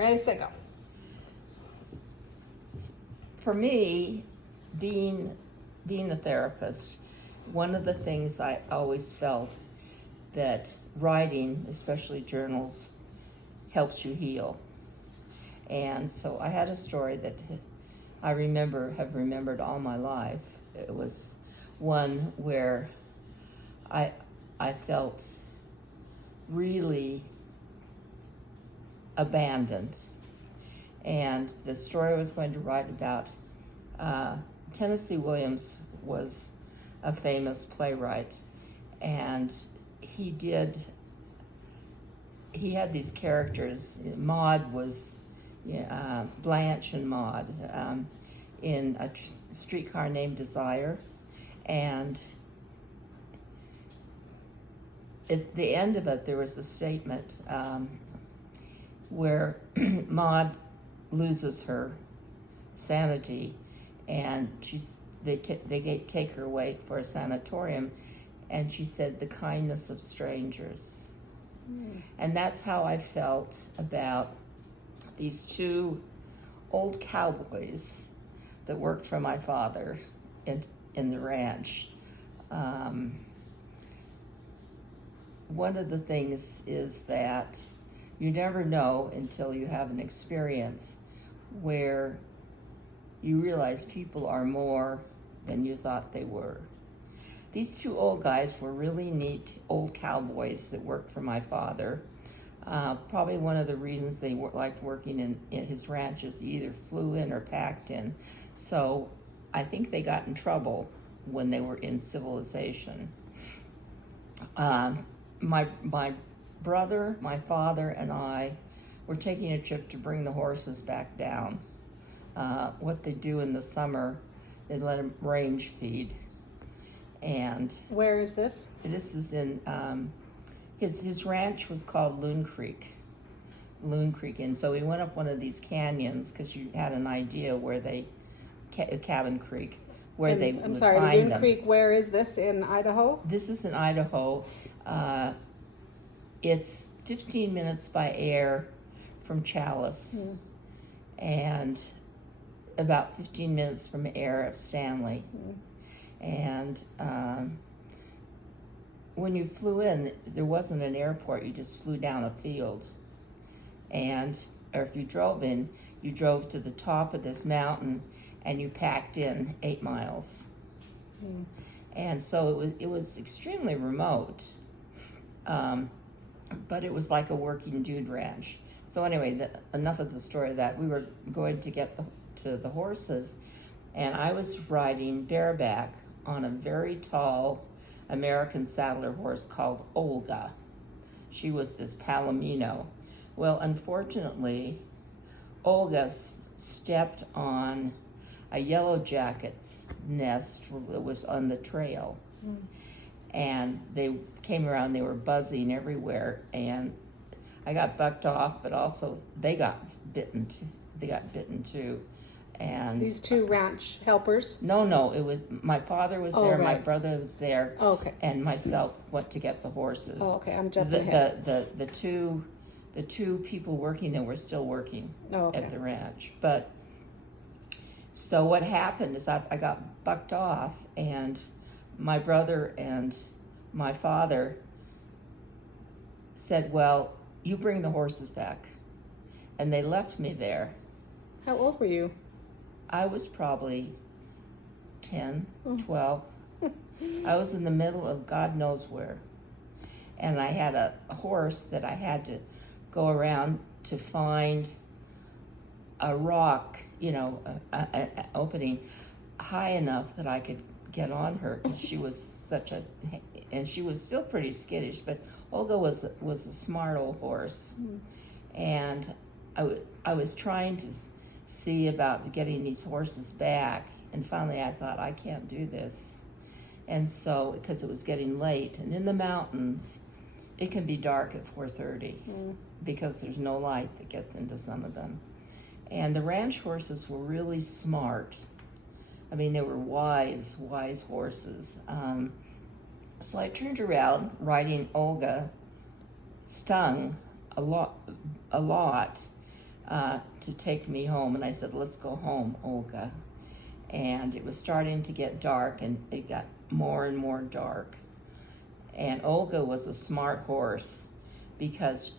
ready, set, go. For me, being a therapist, one of the things I always felt that writing, especially journals, helps you heal. And so I had a story that I have remembered all my life. It was one where I felt really abandoned. And the story I was going to write about, Tennessee Williams was a famous playwright, and he had these characters. Maud was Blanche and Maud in a Streetcar Named Desire, and at the end of it there was a statement where Maud loses her sanity, and they take her away for a sanatorium, and she said, "The kindness of strangers." And that's how I felt about these two old cowboys that worked for my father in the ranch. One of the things is that you never know until you have an experience where you realize people are more than you thought they were. These two old guys were really neat old cowboys that worked for my father. Probably one of the reasons they liked working in his ranch is he either flew in or packed in. So I think they got in trouble when they were in civilization. My brother, my father, and I were taking a trip to bring the horses back down. What they do in the summer, they let them range feed. And where is this? This is in his ranch was called Loon Creek, and so we went up one of these canyons because you had an idea where Cabin Creek, where they would find them. Loon Creek. Where is this in Idaho? This is in Idaho. It's 15 minutes by air from Chalice, and about 15 minutes from air of Stanley. And when you flew in, there wasn't an airport. You just flew down a field. Or if you drove in, you drove to the top of this mountain and you packed in 8 miles. And so it was extremely remote. But it was like a working dude ranch. So anyway, enough of the story of that. We were going to get to the horses, and I was riding bareback on a very tall American saddler horse called Olga. She was this Palomino. Well, unfortunately, Olga stepped on a yellow jacket's nest that was on the trail. And they came around, they were buzzing everywhere, and I got bucked off, but also they got bitten too. And these two ranch helpers? No, it was my father was there, right. My brother was there, okay, and myself went to get the horses. Oh, okay, I'm jumping ahead. The two people working there were still working okay. at the ranch. But so what happened is I got bucked off, and my brother and my father said, "Well, you bring the horses back," and they left me there. How old were you? I was probably 10, 12. I was in the middle of God knows where. And I had a horse that I had to go around to find a rock, an opening high enough that I could get on her, because she was and she was still pretty skittish, but Olga was a smart old horse. And I was trying to see about getting these horses back, and finally I thought, I can't do this. And so, because it was getting late, and in the mountains it can be dark at 4:30 because there's no light that gets into some of them. And the ranch horses were really smart. I mean, they were wise horses. So I turned around, riding Olga, stung a lot. to take me home. And I said, let's go home, Olga. And it was starting to get dark, and it got more and more dark. And Olga was a smart horse, because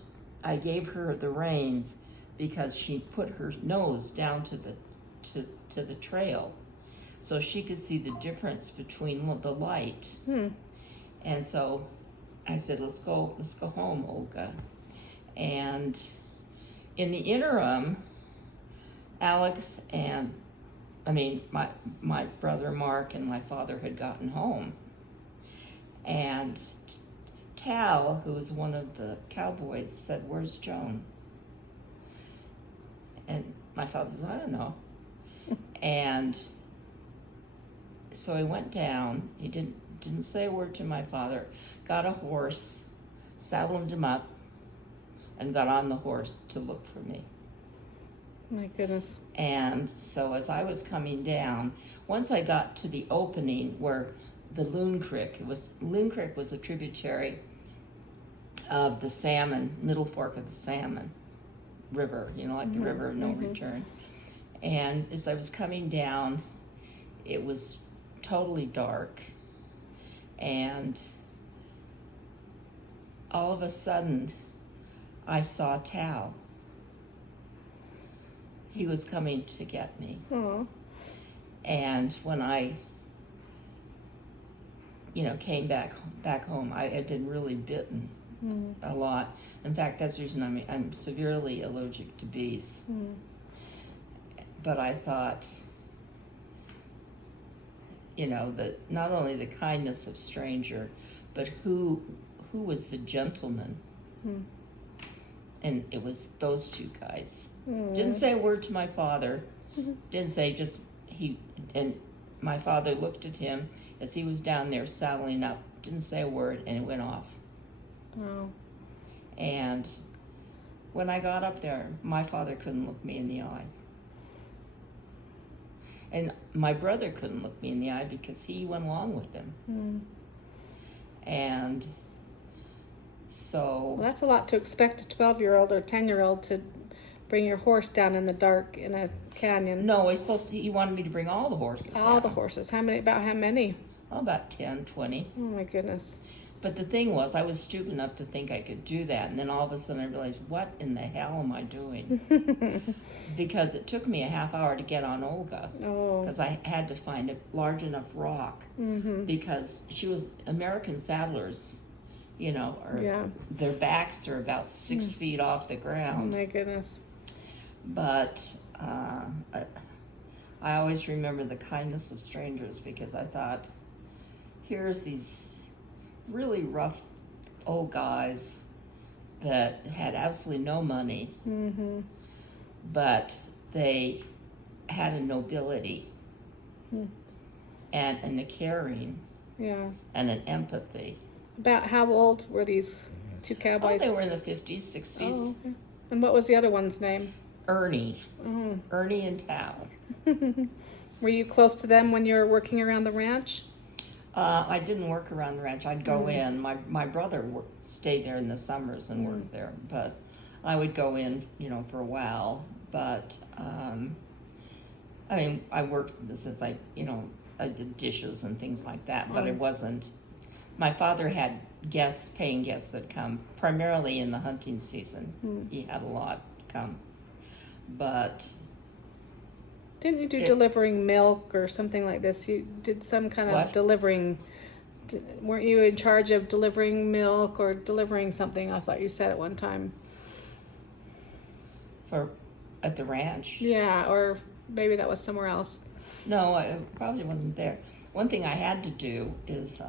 I gave her the reins because she put her nose down to the trail, so she could see the difference between the light. And so I said, let's go home, Olga. And in the interim, Alex and my brother Mark and my father had gotten home, and Tal, who was one of the cowboys, said, "Where's Joan?" And my father said, "I don't know." And so he went down. He didn't say a word to my father. Got a horse, saddled him up, and got on the horse to look for me. My goodness. And so as I was coming down, once I got to the opening where the Loon Creek was a tributary of the Salmon, Middle Fork of the Salmon River, like the river of no return. And as I was coming down, it was totally dark. And all of a sudden, I saw Tao. He was coming to get me. Aww. And when I, came back home, I had been really bitten a lot. In fact, that's the reason I'm severely allergic to bees. But I thought, that not only the kindness of stranger, but who was the gentleman? And it was those two guys. Didn't say a word to my father. Didn't say and my father looked at him as he was down there saddling up. Didn't say a word, and it went off. Oh. And when I got up there, my father couldn't look me in the eye. And my brother couldn't look me in the eye because he went along with him. And so... Well, that's a lot to expect a 12-year-old or 10-year-old to bring your horse down in the dark in a canyon. No, he wanted me to bring all the horses All down. the horses. How many? Oh, about 10, 20. Oh, my goodness. But the thing was, I was stupid enough to think I could do that. And then all of a sudden I realized, what in the hell am I doing? Because it took me a half hour to get on Olga. Oh. Because I had to find a large enough rock. Because she was American saddlers, their backs are about 6 feet off the Oh, ground. my goodness. But I always remember the kindness of strangers, because I thought, here's these really rough old guys that had absolutely no money, but they had a nobility and a caring and an empathy. About how old were these two cowboys? Oh, they were in the 50s, 60s. Oh, okay. And what was the other one's name? Ernie. Ernie and Tao. Were you close to them when you were working around the ranch? I didn't work around the ranch. I'd go in. My brother stayed there in the summers and worked there, but I would go in, for a while. But I worked since I did dishes and things like that. But it wasn't. My father had paying guests that come primarily in the hunting season. He had a lot come, but. Didn't you do delivering milk or something like this? You did some kind of delivering. Weren't you in charge of delivering milk or delivering something? I thought you said at one time. At the ranch? Yeah, or maybe that was somewhere else. No, I probably wasn't there. One thing I had to do is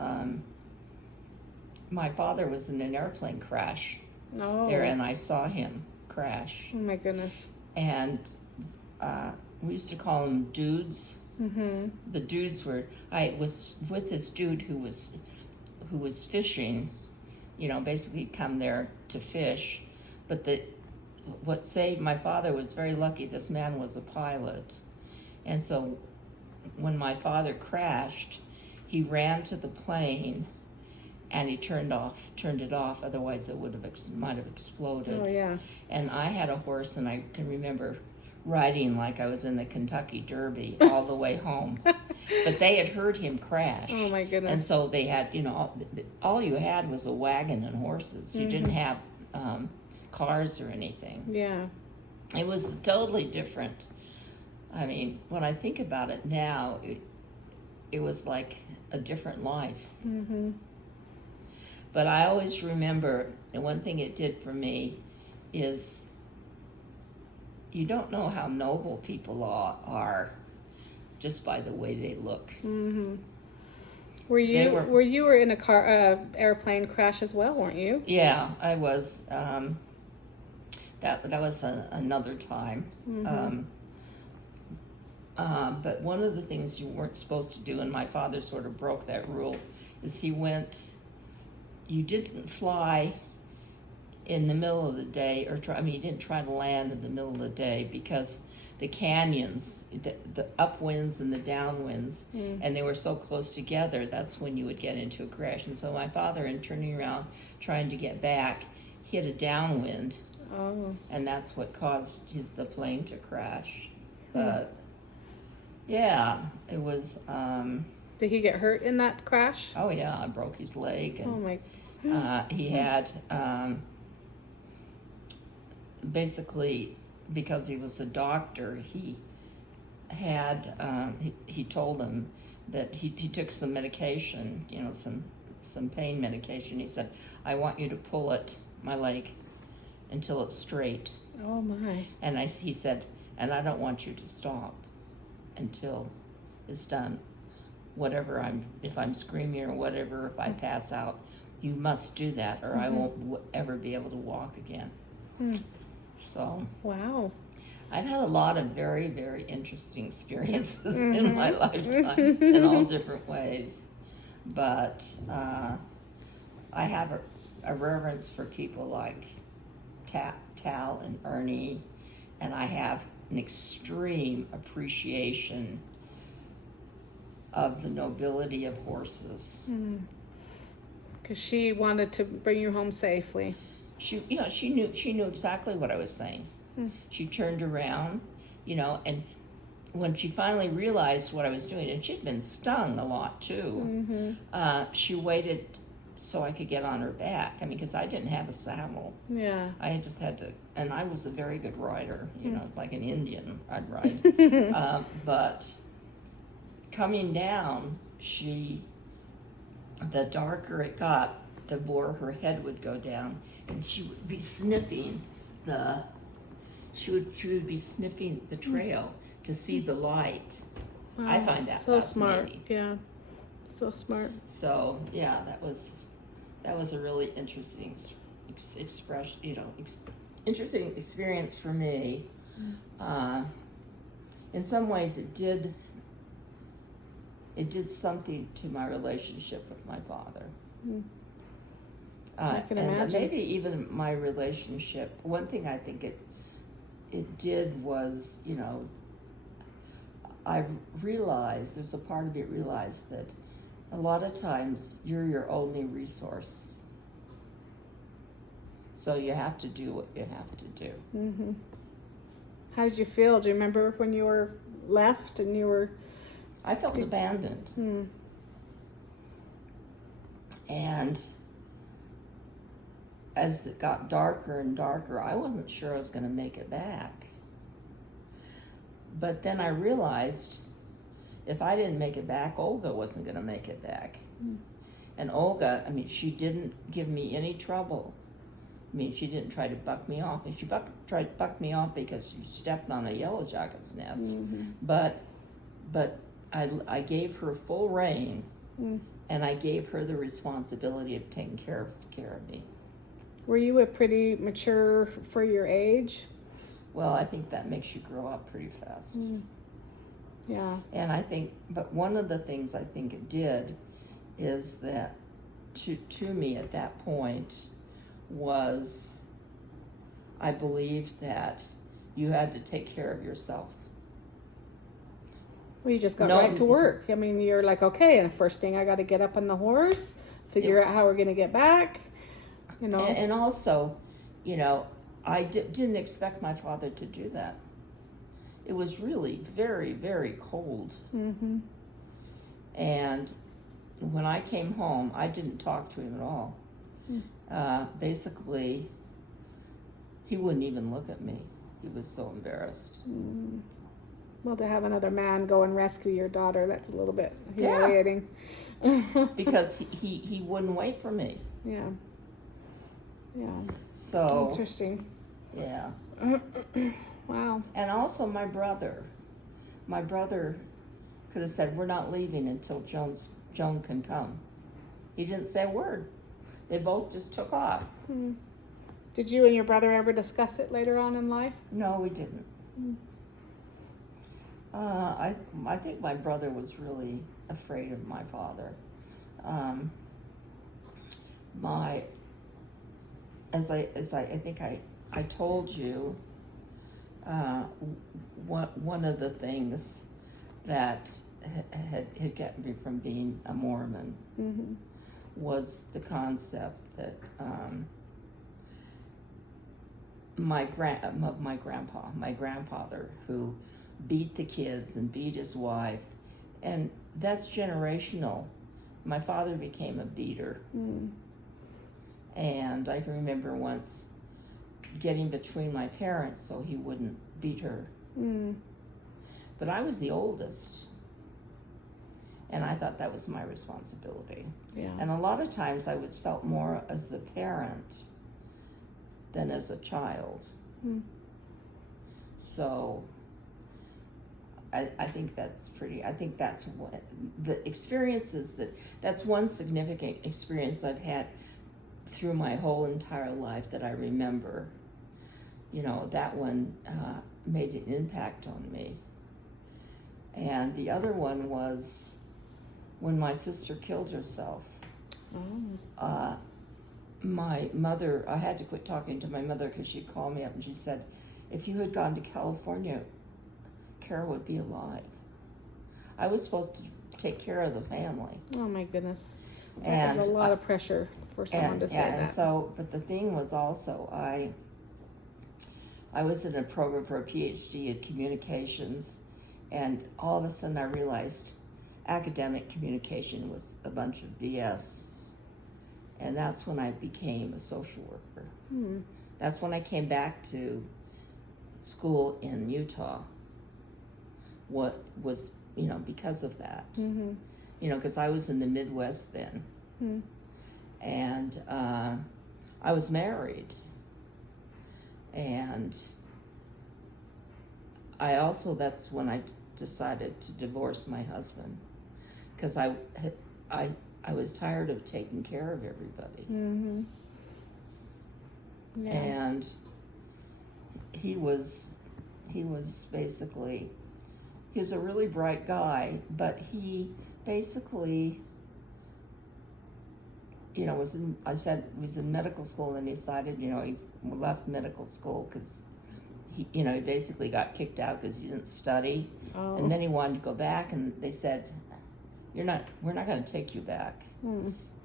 my father was in an airplane crash there, and I saw him crash. Oh my goodness. And we used to call them dudes. The dudes I was with this dude who was fishing, basically come there to fish. But what saved my father was very lucky. This man was a pilot. And so when my father crashed, he ran to the plane and he turned it off. Otherwise, it might have exploded. Oh yeah. And I had a horse, and I can remember riding like I was in the Kentucky Derby all the way home. But they had heard him crash. Oh my goodness. And so they had, all you had was a wagon and horses. You didn't have cars or anything. Yeah. It was totally different. I mean, when I think about it now, it was like a different life. But I always remember, and one thing it did for me is, you don't know how noble people are just by the way they look. Were you in a airplane crash as well, weren't you? Yeah, I was. That was another time. But one of the things you weren't supposed to do, and my father sort of broke that rule, is you didn't fly in the middle of the day, you didn't try to land in the middle of the day, because the canyons, the upwinds and the downwinds, and they were so close together, that's when you would get into a crash. And so my father, in turning around, trying to get back, hit a downwind, and that's what caused the plane to crash. But yeah, it was. Did he get hurt in that crash? Oh yeah, I broke his leg, and oh my. He had basically, because he was a doctor, he had he told him that he took some medication, some pain medication. He said, "I want you to pull my leg until it's straight." Oh my. And he said, "And I don't want you to stop until it's done. Whatever if I'm screaming or whatever, if I pass out, you must do that, or I won't ever be able to walk again." So. Wow. I've had a lot of very, very interesting experiences in my lifetime in all different ways. But I have a reverence for people like Tal and Ernie, and I have an extreme appreciation of the nobility of horses. Because she wanted to bring you home safely. She knew exactly what I was saying. She turned around, and when she finally realized what I was doing, and she'd been stung a lot too, she waited so I could get on her back. Because I didn't have a saddle. Yeah. I just had to, and I was a very good rider. It's like an Indian I'd ride. But coming down, the darker it got, the more her head would go down, and she would be sniffing she would be sniffing the trail to see the light. Wow, I find that so fascinating. Smart. Yeah, so smart. So yeah, that was a really interesting expression. Interesting experience for me. In some ways, it did something to my relationship with my father. I can imagine. Maybe even my relationship. One thing I think it did was, I realized, there's a part of it realized that a lot of times you're your only resource. So you have to do what you have to do. How did you feel? Do you remember when you were left and you were... I felt abandoned. And as it got darker and darker, I wasn't sure I was going to make it back. But then I realized if I didn't make it back, Olga wasn't going to make it back. And Olga, she didn't give me any trouble. She didn't try to buck me off. And she tried to buck me off because she stepped on a yellow jacket's nest. But I gave her full rein, and I gave her the responsibility of taking care of me. Were you a pretty mature for your age? Well, I think that makes you grow up pretty fast. Yeah. And but one of the things I think it did is that to me at that point was, I believed that you had to take care of yourself. Well, you just got right to work. I mean, you're like, okay, and the first thing I got to get up on the horse, figure out how we're going to get back, you know. And also, you know, I didn't expect my father to do that. It was really very, very cold. Mm-hmm. And when I came home, I didn't talk to him at all. Basically, he wouldn't even look at me. He was so embarrassed. Well, to have another man go and rescue your daughter, that's a little bit humiliating. Yeah. Because he wouldn't wait for me. Yeah. Yeah. So interesting. Yeah. Wow. And also my brother could have said, we're not leaving until Joan can come. He didn't say a word. They both just took off. Did you and your brother ever discuss it later on in life? No, we didn't. I think my brother was really afraid of my father. As I think I told you, one of the things that had kept me from being a Mormon was the concept that my grandfather, who beat the kids and beat his wife, and that's generational. My father became a beater. And I can remember once getting between my parents so he wouldn't beat her. But I was the oldest, and I thought that was my responsibility. Yeah. And a lot of times I was felt more as a parent than as a child. So I think that's what the experiences that's one significant experience I've had through my whole entire life that I remember. You know, that one made an impact on me. And the other one was when my sister killed herself. My mother, I had to quit talking to my mother because she called me up and she said, if you had gone to California, Carol would be alive. I was supposed to take care of the family. Oh my goodness. That was a lot of pressure for someone to say that. And so, but the thing was also, I was in a program for a PhD in communications, and all of a sudden I realized academic communication was a bunch of BS. And that's when I became a social worker. That's when I came back to school in Utah. What was, you know, because of that. You know, because I was in the Midwest then. And I was married. And I also, that's when I decided to divorce my husband. Because I was tired of taking care of everybody. Yeah. And he was basically, he was a really bright guy, but he basically, you know, was in medical school, and he decided, you know, he left medical school because he basically got kicked out because he didn't study. And then he wanted to go back, and they said, we're not going to take you back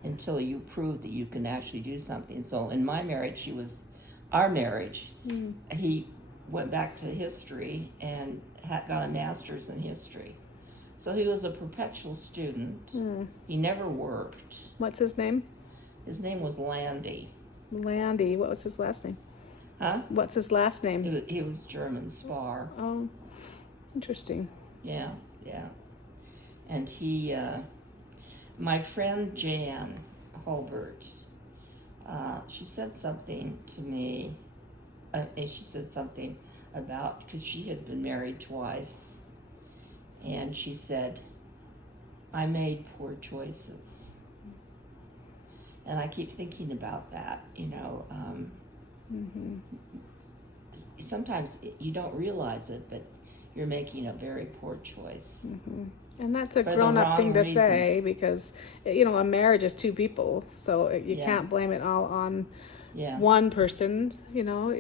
until you prove that you can actually do something. So in my marriage, our marriage, he went back to history and got a master's in history. So he was a perpetual student. He never worked. What's his name? His name was Landy. Landy. What was his last name? Huh? What's his last name? He was German, Spar. Oh, interesting. Yeah. And he, my friend Jan Holbert, she said something to me. She said something about, because she had been married twice, and she said, I made poor choices. And I keep thinking about that, you know. Sometimes you don't realize it, but you're making a very poor choice. And that's a grown-up thing to say, because, you know, a marriage is two people, so you can't blame it all on one person, you know.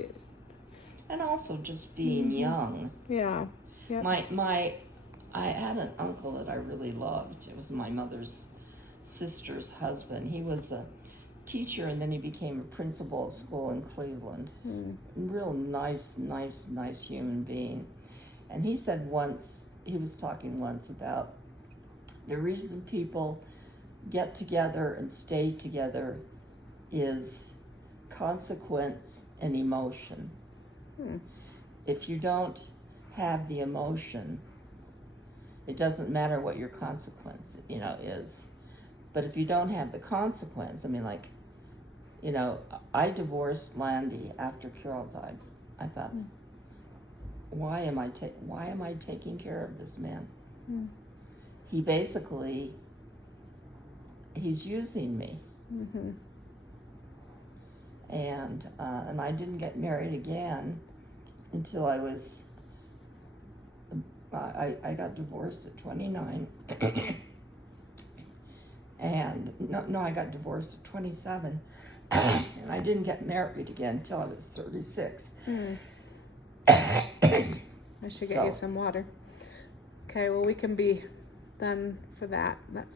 And also just being young. Yeah. My I had an uncle that I really loved. It was my mother's sister's husband. He was a teacher, and then he became a principal at school in Cleveland. Real nice human being. And he said once, he was talking once about the reason people get together and stay together is consequence and emotion. If you don't have the emotion, it doesn't matter what your consequence, is. But if you don't have the consequence, I mean, like, I divorced Landy after Carol died. I thought, why am I taking care of this man? He basically, he's using me. And I didn't get married again until I was, I got divorced at 29. And no, I got divorced at 27. And I didn't get married again until I was 36. I should get you some water. Okay, well, we can be done for that. That's